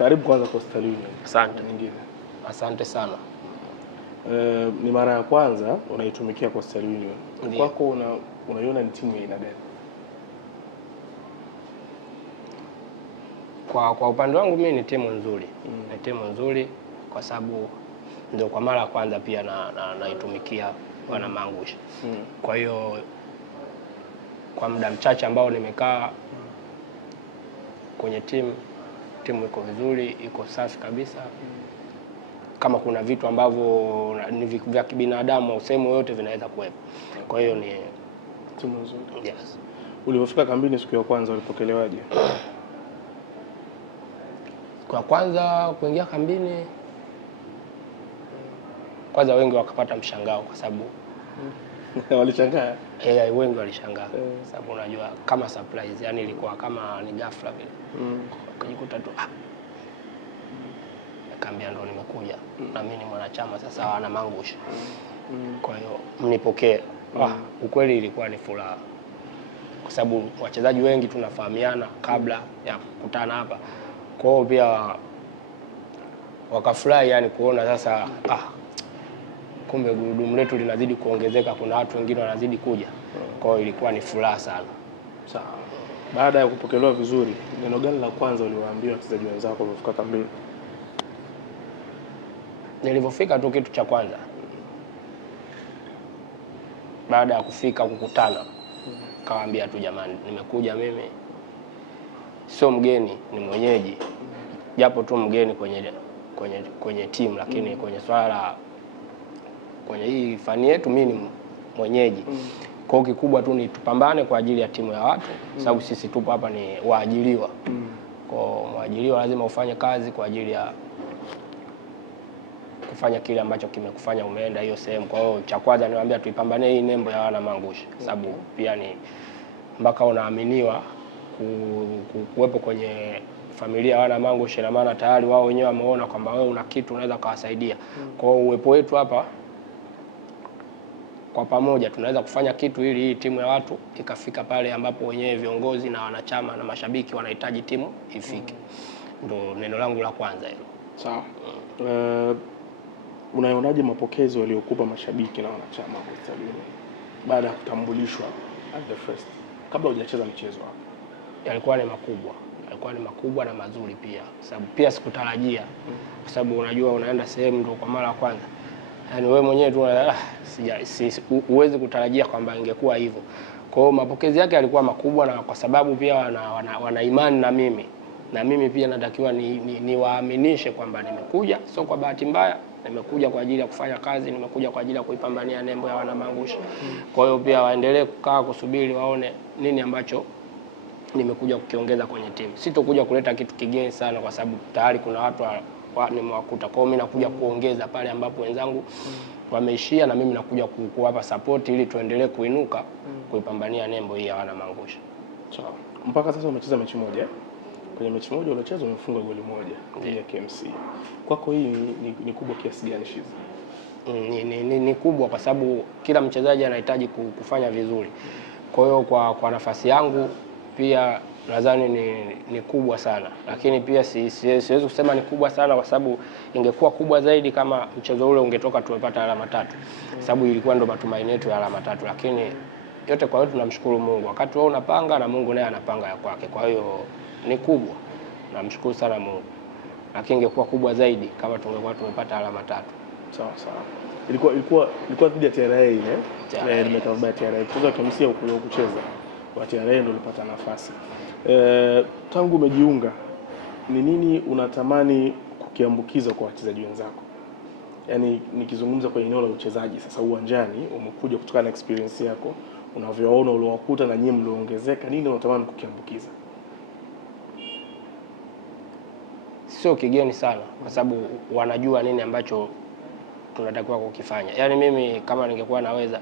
Karibu kwanza Coastal Union. Asante. Nyingine. Asante sana. Ni mara ya kwanza unaitumikia Coastal Union. Kwako unaiona ni timu ya aina gani? Kwa upande wangu mimi ni timu nzuri. Ni timu nzuri kwa sababu ndio kwa mara ya kwanza pia naitumikia wana Mangusha. Kwa hiyo kwa muda mchache ambao nimekaa kwenye timu iko vizuri, iko safi kabisa. Kama kuna vitu ambavyo ni vya kibinadamu au sehemu yote vinaweza kuwepo. Kwa hiyo ni timu nzuri. Yes. Ulipofika kambini siku ya kwanza ulipokelewaje? Kwa kwanza kuingia kambini, kwanza wengi wakapata mshangao kwa sababu walishangaa. Wengi walishangaa. Sababu unajua kama surprise, yani ilikuwa kama ni ghafla vile. Ukajikuta tu nikamwambia ndo nimekuja. Na mimi ni mwanachama sasa wana Mangusha. Kwa hiyo mnipokee. Ukweli ilikuwa ni furaha. Kwa sababu wachezaji wengi tunafahamiana kabla ya kukutana hapa. Kwa hiyo pia wakafurahi yani kuona sasa kumbe gurudumu letu linazidi kuongezeka, kuna watu wengine wanazidi kuja. Kwa hiyo ilikuwa ni furaha sana. Sawa. Baada ya kupokelewa vizuri, neno gani la kwanza uliwaambia wachezaji wenzako walipofika kambini? Nilipofika tu kitu cha kwanza, baada ya kufika kukutana, kawaambia tu jamani, nimekuja mimi sio mgeni, ni mwenyeji. Japo tu mgeni kwenye timu, lakini kwenye swala kwenye hii fani yetu mimi ni mwenyeji. Kwa hiyo kikubwa tu ni tupambane kwa ajili ya timu ya watu, sababu sisi tupo hapa ni waajiriwa. Kwa mwajiriwa lazima ufanye kazi kwa ajili ya kufanya kile ambacho kimekufanya umeenda hiyo sehemu. Kwa hiyo cha kwanza niwaambia tuipambane hii nembo ya wana Mangusha, sababu pia ni mpaka unaaminiwa kuwepo kwenye familia wana Mangusha, na maana tayari wao wenyewe wameona kwamba wewe una kitu unaweza kuwasaidia. Kwa hiyo uwepo wetu hapa kwa pamoja tunaweza kufanya kitu ili hii timu ya watu ikafika pale ambapo wenyewe viongozi na wanachama na mashabiki wanahitaji timu ifike. Ndio neno langu la kwanza hilo. Sawa. Unaonaje mapokezi waliokupa mashabiki na wanachama wa Coastal Union baada ya kutambulishwa as the first, kabla hujacheza mchezo hapo? Yalikuwa ni makubwa. Yalikuwa ni makubwa na mazuri pia. Sababu pia sikutarajia. Kwa sababu unajua unaenda sehemu ndio kwa mara ya kwanza. Yaani wewe mwenyewe tu huwezi kutarajia kwamba ingekuwa hivyo. Kwa hiyo mapokezi yake yalikuwa makubwa, na kwa sababu pia wana imani na mimi. Na mimi pia natakiwa niwaaminishe kwamba nimekuja sio kwa bahati mbaya, nimekuja kwa ajili ya kufanya kazi, nimekuja kwa ajili ya kuipambania nembo ya wana Mangusha. Kwa hiyo pia waendelee kukaa kusubiri waone nini ambacho nimekuja kukiongeza kwenye timu. Sitokuja kuleta kitu kigeni sana kwa sababu tayari kuna watu nimewakuta. Kwa hiyo mimi nakuja kuongeza pale ambapo wenzangu wameishia, na mimi nakuja kuwapa support ili tuendelee kuinuka kuipambania nembo hii ya wana Mangusha. Sawa. Mpaka sasa umecheza mechi moja. Kwenye mechi moja uliocheza umefunga goli moja dhidi ya KMC. Kwako hii ni kubwa kiasi gani Shiza? Ni kubwa kwa sababu kila mchezaji anahitaji kufanya vizuri. Kwa hiyo kwa nafasi yangu pia nadhani ni kubwa sana, lakini pia siwezi kusema ni kubwa sana kwa sababu ingekuwa kubwa zaidi kama mchezo ule ungetoka tumepata alama 3. Sababu ilikuwa ndo matumaini yetu ya alama 3, lakini yote kwa yote tunamshukuru Mungu. Wakati wewe unapanga na Mungu naye anapanga ya kwake. Kwa hiyo ni kubwa. Namshukuru sana Mungu. Lakini ingekuwa kubwa zaidi kama tungekuwa tumepata alama 3. Sawa sawa. Ilikuwa dhidi ya TRA ile. Nimetabia TRA. Kutoka KMC au kucheza. Kwa TRA ndio ulipata nafasi. Tangu umejiunga, ni nini unatamani kukiambukiza kwa wachezaji wenzako? Yaani nikizungumza kwa eneo la uchezaji sasa uwanjani, umekuja kutokana na experience yako, unavyoona uliowakuta na nyinyi mlioongezeka, nini unatamani kukiambukiza? Sio kigeni sana kwa sababu wanajua nini ambacho tunatakiwa kukifanya. Yaani mimi kama ningekuwa naweza,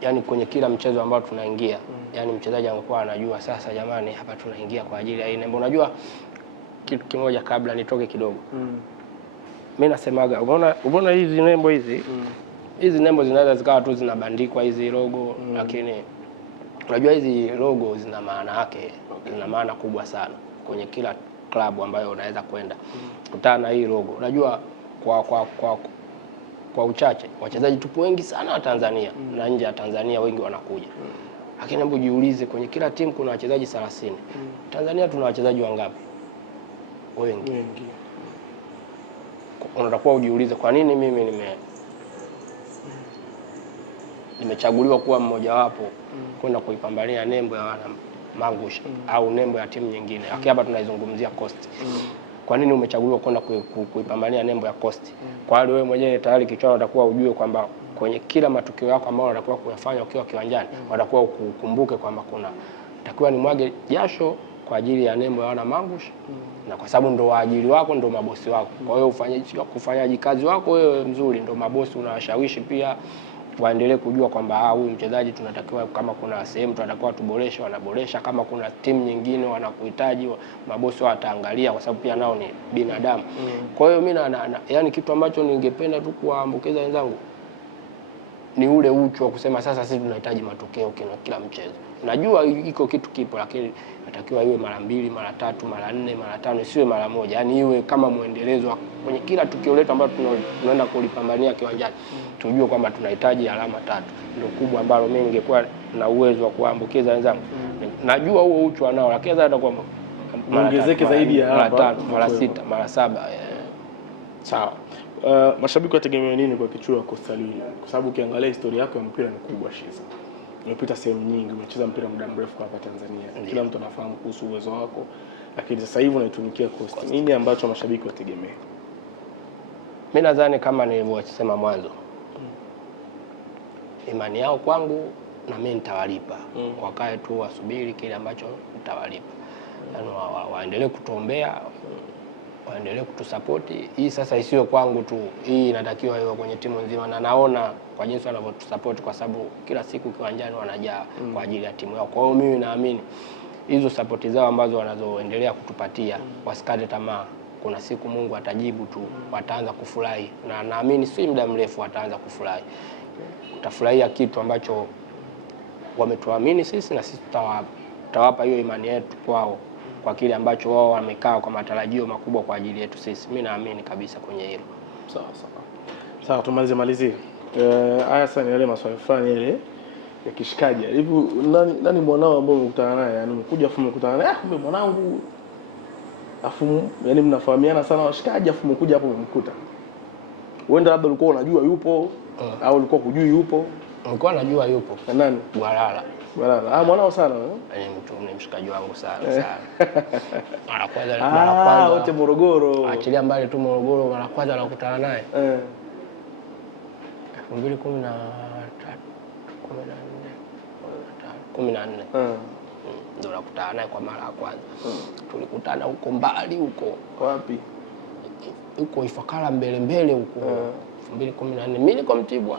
yani kwenye kila mchezo ambao tunaingia, yani mchezaji angekuwa anajua sasa jamani hapa tunaingia kwa ajili ya hii nembo. Unajua kitu kimoja kabla nitoke kidogo. Mimi nasemaga umeona hizi nembo hizi? Hizi nembo zinaweza zikawa tu zinabandikwa hizi logo, lakini unajua hizi logo zina maana yake, zina maana kubwa sana. kwenye kila klabu ambayo unaweza kwenda kutana na hii logo. Unajua kwa uchache wachezaji tupo wengi sana wa Tanzania na nje ya Tanzania wengi wanakuja. Lakini hebu jiulize, kwenye kila timu kuna wachezaji 30. Tanzania tuna wachezaji wangapi? Wengi. Unatakiwa ujiulize kwa nini mimi nimechaguliwa kuwa mmoja wapo kwenda kuipambania nembo ya wana Mangush au nembo ya timu nyingine. Hapa tunaizungumzia Coast. Kwa nini umechaguliwa kwenda kuipambania nembo ya Coast? Kwa hiyo wewe mwenyewe tayari kichwani unatakiwa ujue kwamba kwenye kila matukio yako ambayo unatakiwa kuyafanya ukiwa kiwanjani, unatakiwa ukumbuke kwamba kuna takiwa ni mwage jasho kwa ajili ya nembo ya wana Mangush na kwa sababu ndo waajiri wako, ndo mabosi wako. Kwa hiyo ufanyaji kazi wako wewe mzuri, ndo mabosi unawashawishi pia waendelee kujua kwamba huyu mchezaji tunatakiwa, kama kuna sehemu tunatakiwa tuboreshe, wanaboresha. Kama kuna timu nyingine wanakuhitaji, mabosi wataangalia, kwa sababu pia nao ni binadamu. Kwa hiyo mimi yani kitu ambacho ningependa tu kuwaambukeza wenzangu ni ule uchu wa kusema sasa sisi tunahitaji matokeo kila mchezo. Najua iko kitu kipo, lakini natakiwa iwe mara 2, mara 3, mara 4, mara 5, isiwe mara moja. Yani iwe kama muendelezo kwenye kila tukio letu ambalo tunaenda kulipambania kiwanjani. Tujue kwamba tunahitaji alama 3. Ndio kubwa ambalo mimi ningekuwa na uwezo wa kuambukiza wenzangu. Najua huo uchu wanao, lakini sasa atakuwa muongezeke zaidi ya mara 5, mara 6, mara 7. Sawa. Mashabiki wategemea nini kwa kichwa Coastal Union? Kwa sababu ukiangalia historia yako ya mpira ni kubwa Shiza. Umepita sehemu nyingi, umecheza mpira muda mrefu hapa Tanzania. Kila mtu anafahamu kuhusu uwezo wako. Lakini sasa hivi unaitumikia Coast. Nini ambacho mashabiki wategemea? Mimi nadhani kama nilivyosema mwanzo. Imani yao kwangu na mimi nitawalipa. Wakae tu wasubiri kile ambacho nitawalipa. Yaani waendelee kutuombea, waendelee kutusapoti. Hii sasa isiwe kwangu tu. Hii inatakiwa iwe kwenye timu nzima, na naona kwa jinsi wanavyotusapoti, kwa sababu kila siku kiwanjani wanajaa kwa ajili ya timu yao. Kwa hiyo mimi naamini hizo sapoti zao ambazo wanazoendelea kutupatia, wasikate tamaa. Kuna siku Mungu atajibu tu, wataanza kufurahi, na naamini si muda mrefu wataanza kufurahi. Utafurahia kitu ambacho wametuamini sisi, na sisi tutawapa hiyo imani yetu kwao, kwa kile ambacho wao wamekaa kwa matarajio makubwa kwa ajili yetu sisi. Mimi naamini kabisa kwenye hilo. Sawa, tumalizie. Haya sasa ni yale maswali fulani yale ya kishikaji. Hivi nani mwanao ambaye umekutana naye? Yaani umekuja afu umekutana naye, kumbe mwanangu. Afu yani mnafahamiana sana washikaji, afu umekuja hapo umemkuta. Uenda labda ulikuwa unajua yupo au ulikuwa hujui yupo? Ulikuwa unajua yupo. Nani? Gwalala. Mwanao sana ni mshikaji wangu sana. Mara kwanza wote Morogoro. Achilia mbali tu Morogoro, mara kwanza nakutana naye 2013 14 ndio nakutana naye kwa mara ya kwanza. Tulikutana huko mbali huko. Wapi? Huko Ifakara mbele huko 2014. Mimi niko Mtibwa.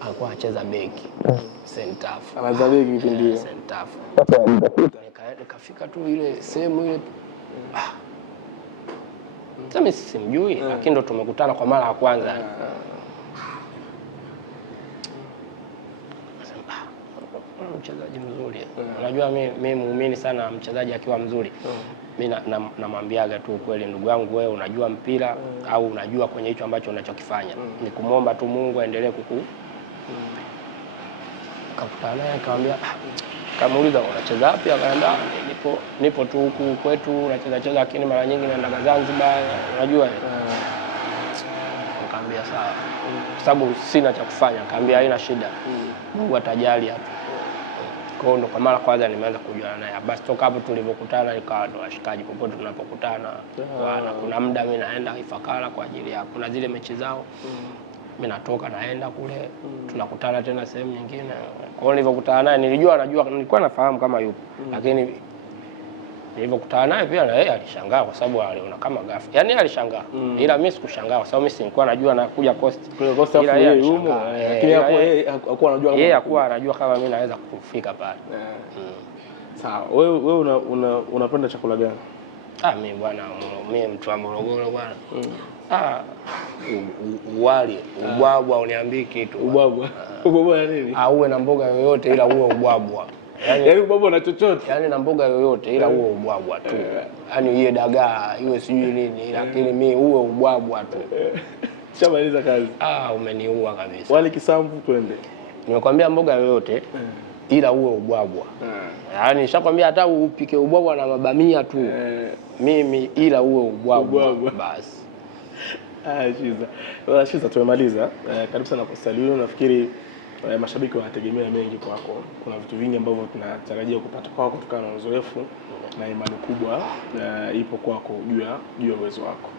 Alikuwa anacheza beki center half. Anaanza beki ndio. Center half. Nikafika tu ile sehemu ile. Sasa mimi simjui, lakini ndo tumekutana kwa mara ya kwanza. Mchezaji mzuri. Unajua mimi muumini sana mchezaji akiwa mzuri. Mimi namwambiaga tu kweli, ndugu yangu, wewe unajua mpira au unajua kwenye hicho ambacho unachokifanya. Ni kumwomba tu Mungu aendelee Kakutana naye akamwambia, kamuuliza unacheza wapi? Akaambia nipo tu huku kwetu nacheza, lakini mara nyingi naenda Zanzibar, unajua. Nikamwambia sawa. Kwa sababu sina cha kufanya. Nikamwambia haina shida. Mungu atajali hapo. Kwa hiyo ndo kwa mara kwanza nimeanza kujuana naye. Basi toka hapo tulipokutana ikawa ndo washikaji popote tunapokutana. Kuna muda mimi naenda Ifakara kwa ajili ya kuna zile mechi zao. Mimi natoka naenda kule, tunakutana tena sehemu nyingine. Kwa hiyo nilipokutana naye nilikuwa nafahamu kama yupo. Lakini nilipokutana naye pia na yeye alishangaa, kwa sababu aliona kama ghafla. Yaani alishangaa. Ila mimi sikushangaa kwa sababu mimi nilikuwa najua nakuja Coast. Ila yeye yumo, lakini hakuwa anajua kama yeye hakuwa anajua kama mimi naweza kufika pale. Sawa. Wewe unapenda chakula gani? Mimi bwana, mimi mtu wa Morogoro bwana. Wali, ubwabwa uniambii kitu. Ubwabwa. Ubwabwa ya nini? Uwe na mboga yoyote ila uwe ubwabwa. Yaani ubwabwa na chochote. Yaani na mboga yoyote ila uwe ubwabwa tu. Yaani iwe dagaa, iwe sijui nini, lakini mimi uwe ubwabwa tu. Shamaliza kazi. Umeniua kabisa. Wali kisamvu twende. Nimekwambia mboga yoyote ila uwe ubwabwa. Yaani nishakwambia hata upike ubwabwa na mabamia tu. Mimi ila uwe ubwabwa basi. Shiza tumemaliza. Karibu sana kwa Coastal Union. Nafikiri mashabiki wanategemea mengi kwako. Kuna vitu vingi ambavyo tunatarajia kupata kwako kutokana na uzoefu na imani kubwa ipo kwako juu ya uwezo wako.